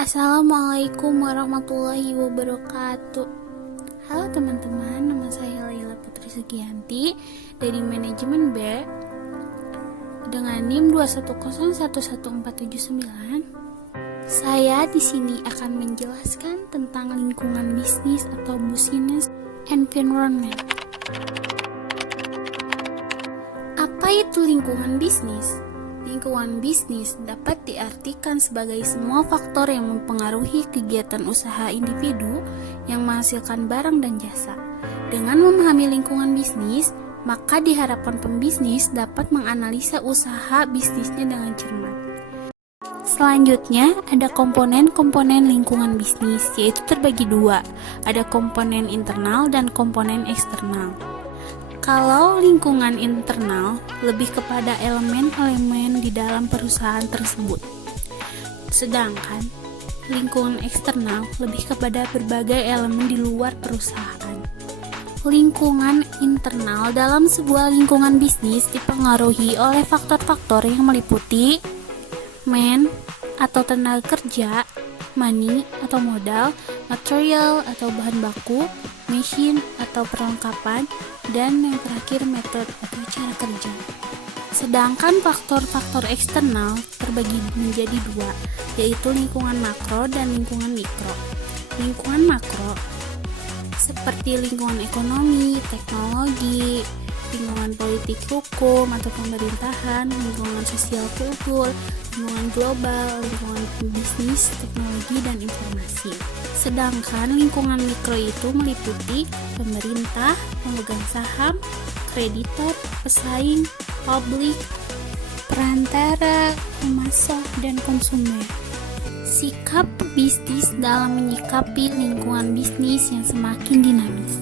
Assalamualaikum warahmatullahi wabarakatuh. Halo teman-teman, nama saya Laila Putri Sugianti dari Manajemen B dengan NIM 2101149. Saya di sini akan menjelaskan tentang lingkungan bisnis atau business environment. Apa itu lingkungan bisnis? Lingkungan bisnis dapat diartikan sebagai semua faktor yang mempengaruhi kegiatan usaha individu yang menghasilkan barang dan jasa. Dengan memahami lingkungan bisnis, maka diharapkan pembisnis dapat menganalisa usaha bisnisnya dengan cermat. Selanjutnya, ada komponen-komponen lingkungan bisnis, yaitu terbagi dua. Ada komponen internal dan komponen eksternal. Kalau lingkungan internal lebih kepada elemen-elemen di dalam perusahaan tersebut, sedangkan lingkungan eksternal lebih kepada berbagai elemen di luar perusahaan. Lingkungan internal dalam sebuah lingkungan bisnis dipengaruhi oleh faktor-faktor yang meliputi man atau tenaga kerja, money atau modal, material atau bahan baku, machine atau perlengkapan, dan yang terakhir metode atau cara kerja. Sedangkan faktor-faktor eksternal terbagi menjadi dua, yaitu lingkungan makro dan lingkungan mikro. Lingkungan makro seperti lingkungan ekonomi, teknologi, lingkungan politik hukum atau pemerintahan, lingkungan sosial kultur, lingkungan global, lingkungan bisnis, teknologi, dan informasi. Sedangkan lingkungan mikro itu meliputi pemerintah, pemegang saham, kreditor, pesaing, publik, perantara, pemasok, dan konsumen. Sikap bisnis dalam menyikapi lingkungan bisnis yang semakin dinamis.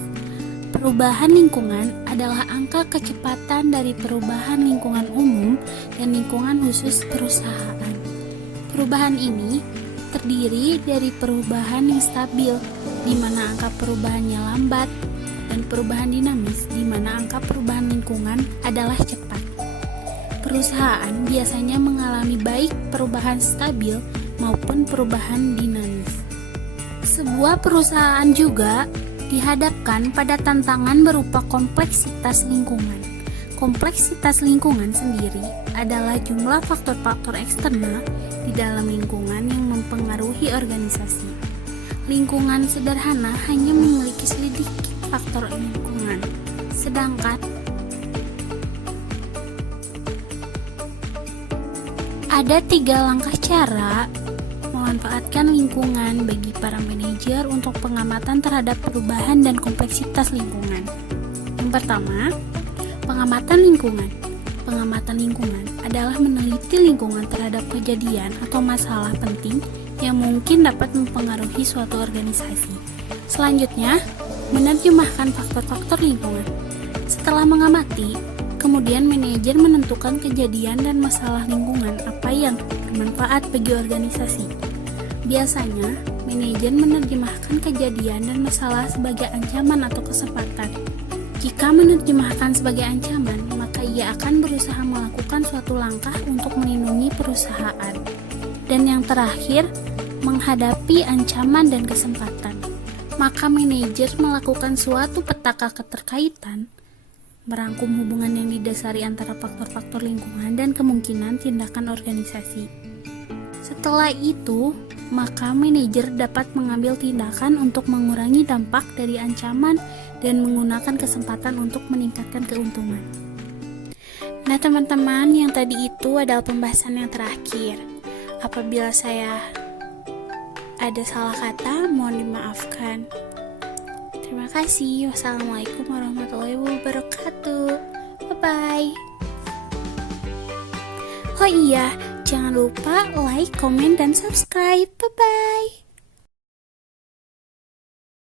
Perubahan lingkungan adalah angka kecepatan dari perubahan lingkungan umum dan lingkungan khusus perusahaan. Perubahan ini terdiri dari perubahan yang stabil, di mana angka perubahannya lambat, dan perubahan dinamis, di mana angka perubahan lingkungan adalah cepat. Perusahaan biasanya mengalami baik perubahan stabil maupun perubahan dinamis. Sebuah perusahaan juga dihadapkan pada tantangan berupa kompleksitas lingkungan. Kompleksitas lingkungan sendiri adalah jumlah faktor-faktor eksternal di dalam lingkungan yang mempengaruhi organisasi. Lingkungan sederhana hanya memiliki sedikit faktor lingkungan, sedangkan ada 3 langkah cara memanfaatkan lingkungan bagi para manajer untuk pengamatan terhadap perubahan dan kompleksitas lingkungan. Yang pertama, pengamatan lingkungan. Pengamatan lingkungan adalah meneliti lingkungan terhadap kejadian atau masalah penting yang mungkin dapat mempengaruhi suatu organisasi. Selanjutnya, menerjemahkan faktor-faktor lingkungan. Setelah mengamati, kemudian manajer menentukan kejadian dan masalah lingkungan apa yang bermanfaat bagi organisasi. Biasanya, manajer menerjemahkan kejadian dan masalah sebagai ancaman atau kesempatan. Jika menerjemahkan sebagai ancaman, maka ia akan berusaha melakukan suatu langkah untuk melindungi perusahaan. Dan yang terakhir, menghadapi ancaman dan kesempatan. Maka manajer melakukan suatu petaka keterkaitan, merangkum hubungan yang didasari antara faktor-faktor lingkungan dan kemungkinan tindakan organisasi. Setelah itu, maka manajer dapat mengambil tindakan untuk mengurangi dampak dari ancaman dan menggunakan kesempatan untuk meningkatkan keuntungan. Nah teman-teman, yang tadi itu adalah pembahasan yang terakhir. Apabila saya ada salah kata, mohon dimaafkan. Terima kasih. Wassalamualaikum warahmatullahi wabarakatuh. Bye-bye. Oh iya, jangan lupa like, komen, dan subscribe. Bye-bye.